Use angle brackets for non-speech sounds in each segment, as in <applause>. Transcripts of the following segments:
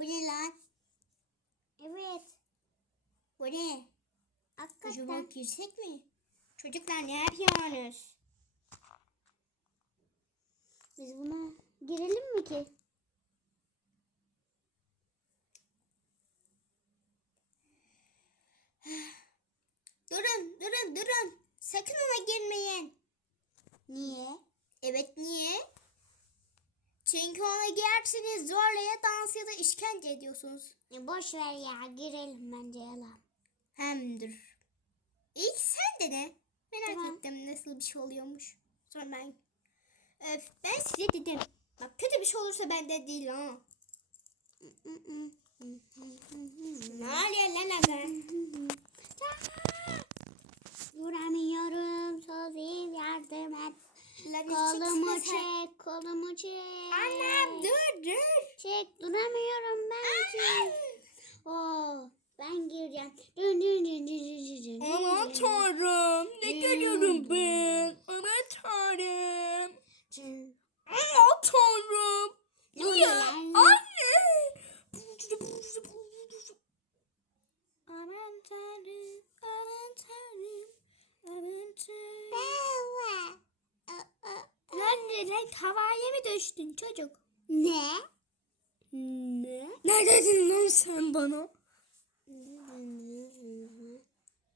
Bu ne lan? Evet. Bu ne? Acaba Hakikaten. girsek mi? Çocuklar ne yapıyorsunuz? Biz buna girelim mi ki? Durun, durun, durun. Sakın ona girmeyin. Niye? Evet, niye? Çünkü ona girerseniz zorla ya dans ya da işkence ediyorsunuz. E boş ver ya girelim bence yalan. Hemdir. İlk sen de ne? Merak Tamam. ettim nasıl bir şey oluyormuş. Sonra ben... Öf, ben size dedim. Bak kötü bir şey olursa bende değil ha. Ne oluyor lan aga? Duramıyorum sözüm yardım et. Lan Kolumu eşeksin sen. çek, kolumu çek. Annem dur dur. Çek, duramıyorum ben çek. Oo, ben gireceğim. Dün dün dün dün dün dün dün. Aman tanrım. Ne görüyorum ben? Aman tanrım. Dün. Aman tanrım. Ne oluyor lan? Anne. Aman tanrım. Aman tanrım. Aman tanrım. Baba. Lan lan havaya mı düştün çocuk? Ne? Ne? Neredesin lan sen bana?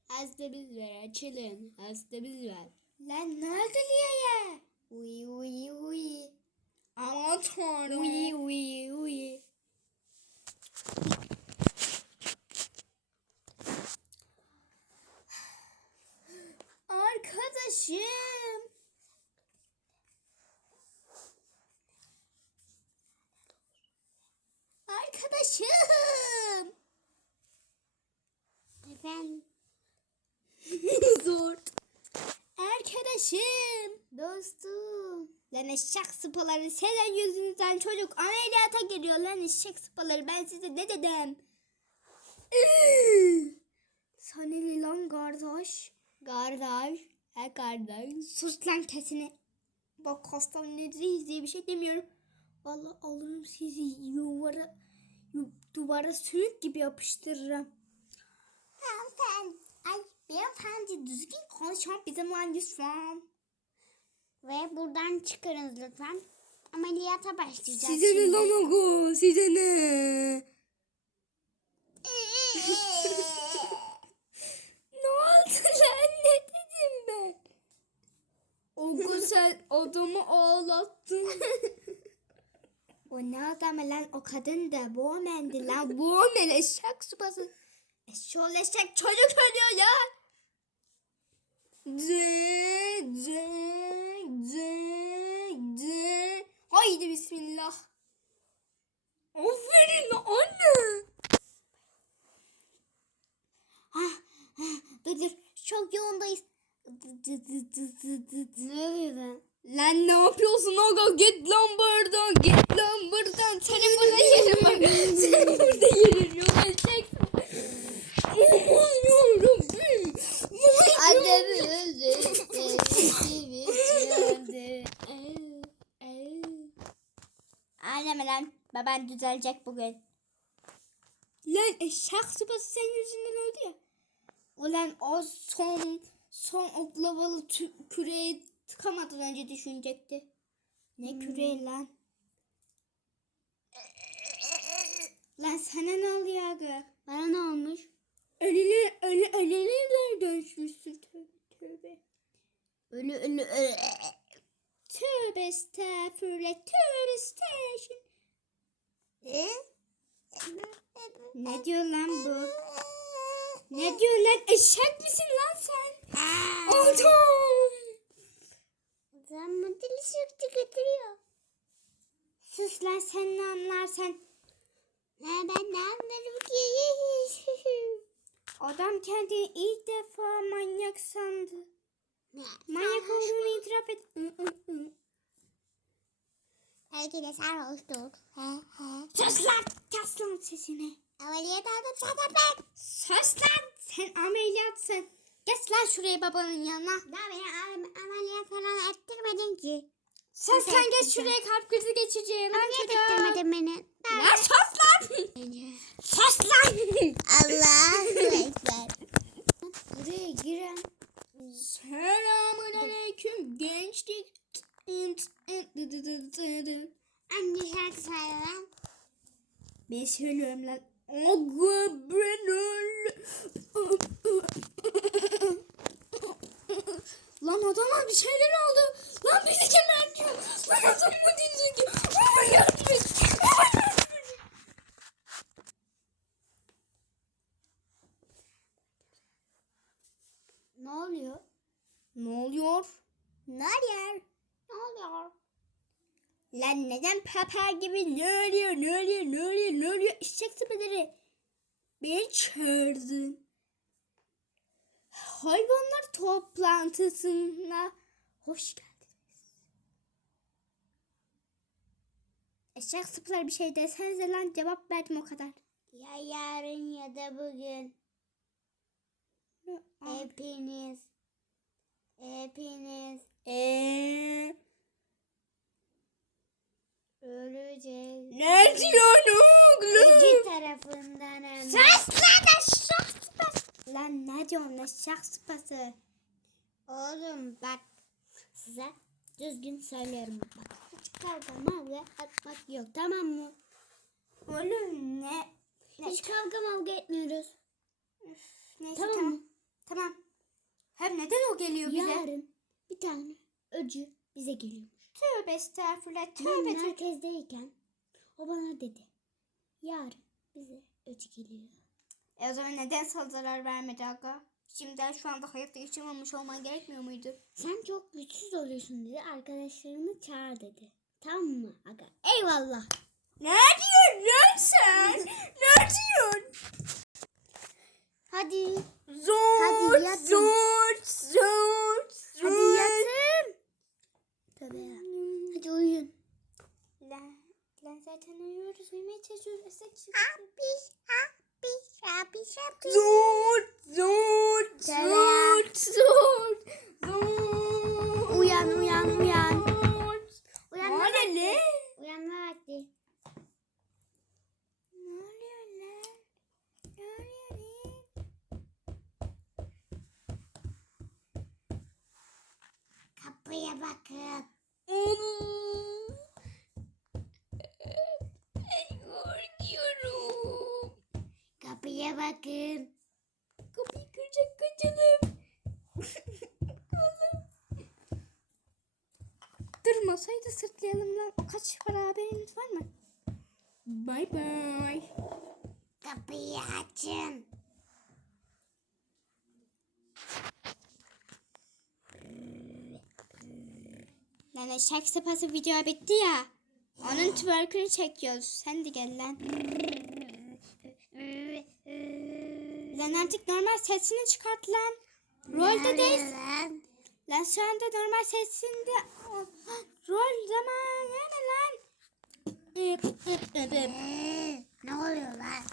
Hastamız var açılın. Hastamız var. Lan ne oldu Liya'ya? Uy uy uy. Aman tanrım. Uy uy uy. Arkadaşım. Arkadaşım. Efendim. <laughs> Zor. Arkadaşım. Dostum. Lan eşek sıpaları senin yüzünüzden çocuk ameliyata giriyor lan eşek sıpaları ben size ne dedim? Sana lan kardeş? Kardeş. He kardeş. Sus lan kesini. Bak hastanedeyiz diye bir şey demiyorum. Vallahi alırım sizi yuvara, yu- duvara sürük gibi yapıştırırım. Hanımefendi. Ay beyefendi düzgün konuşan bizim lan lütfen. Ve buradan çıkarız lütfen. Ameliyata başlayacağız. Size ne şimdi. lan ogo? Size ne? ne oldu lan? Ne dedim ben? Ogo <laughs> sen adamı ağlattın. <laughs> o ne adamı lan? O kadın da boğmendi lan. Boğmen eşek sıpası. Eşşoğlu eşek çocuk ölüyor ya. Dı, dı, dı, dı. Haydi bismillah. Aferin anne. Ha, ha, dur dur. Çok yoğundayız. Ne oluyor lan? Lan ne yapıyorsun aga? Git lan buradan. Git lan buradan. Senin burada yerin var. Senin burada yerin yok. Eşeksin. Aman yarabbim. Annemi özledim. içimi Anneme lan. Baban düzelecek bugün. Lan eşek sıpası senin yüzünden öldü ya. Ulan o son son oklavalı küreği tıkamadan önce düşünecekti. Ne küreği lan? Lan sana ne oluyor aga? Bana ne olmuş? Ölüler, ölü, ölüler dönüşmüşsün. Tövbe tövbe. Ölü ölü ölü. Tövbe estağfurullah. Tövbe estağfurullah. Ne diyor lan bu? Ne diyor lan? Eşek misin lan sen? Adam. Zaman dili sürekli götürüyor. Sus lan sen ne anlarsan. Ne ben ne anlarım ki? <laughs> Adam kendini ilk defa manyak sandı. Manyak olduğunu itiraf et. Belki de sarhoştur. Sus lan. Kes lan sesini. Ameliyat aldım sana ben. Sus lan. Sen ameliyatsın. Geç lan şuraya babanın yanına. Ya beni am- ameliyat falan ettirmedin ki. Sen Sus sen geç şuraya kalp krizi geçireceğim. Ameliyat çocuğum. ettirmedin beni. Lan sus lan. Sus lan. Allahu <laughs> Ekber. Buraya giren. Selamünaleyküm gençlik. Anne şarkı söyle lan. Ben söylüyorum lan. Lan adama bir şeyler oldu. Lan bizi gebertiyor. Lan adam mı dinleyecek? Aman yardım et. Aman yardım et. Ne oluyor? Ne oluyor? Ne oluyor? Ne oluyor? Lan neden papa gibi ne oluyor ne oluyor ne oluyor ne oluyor eşek sıpaları. Beni çağırdın. Hayvanlar toplantısına hoş geldiniz. Eşek sıpaları bir şey desenize lan cevap verdim o kadar. Ya yarın ya da bugün hepiniz hepiniz Eee öleceğiz. ne diyorsun Öcü oğlum? tarafından hem. Sus lan eşek sıpası. Diyorsun eşek sıpası? Oğlum bak size düzgün söylüyorum bak. Hiç kavga mavga atmak yok tamam mı? Oğlum ne? ne? Hiç kavga mavga etmiyoruz. Neyse Tamam tamam. mı? Tamam. Hem neden o geliyor bize? Yarın bir tane öcü bize geliyormuş. Tövbe estağfurullah. Ben Tövbe tövbe. merkezdeyken o bana dedi. Yarın bize öcü geliyor. E o zaman neden sana zarar vermedi aga? Şimdiden şu anda hayatta yaşamamış olman gerekmiyor muydu? Sen çok güçsüz oluyorsun dedi. Arkadaşlarını çağır dedi. Tamam mı aga? Eyvallah. Ne diyorsun lan sen? <laughs> ne diyorsun? Hadi. Zor, Hadi yatın. zor, zor, zor. Hadi yatın. Tabii ya. Hadi uyuyun. Lan, lan zaten uyuyoruz. Uyumaya çalışıyoruz. Abi, abi, abi. Zor, zor, Söyle zor, <laughs> zor, zor. Uyan, uyan, uyan. Zor. Uyanma Ne oluyor lan? Uyanma vakti. Ne oluyor lan? Ne oluyor lan? Kapıya bakın. Onu. Bakın. Kapıyı kıracak kaçalım. Oğlum. Dur masayı da sırtlayalım lan. Kaç para haberiniz var mı? Bye bye. Kapıyı açın. Lan eşek sıpası video bitti ya. Onun twerk'ünü çekiyoruz. Sen de gel lan. Lan artık normal sesini çıkart lan. Rolde değil. Lan. Şu anda normal sesinde. <gasps> Rol zamanı ne lan? Ne oluyor lan?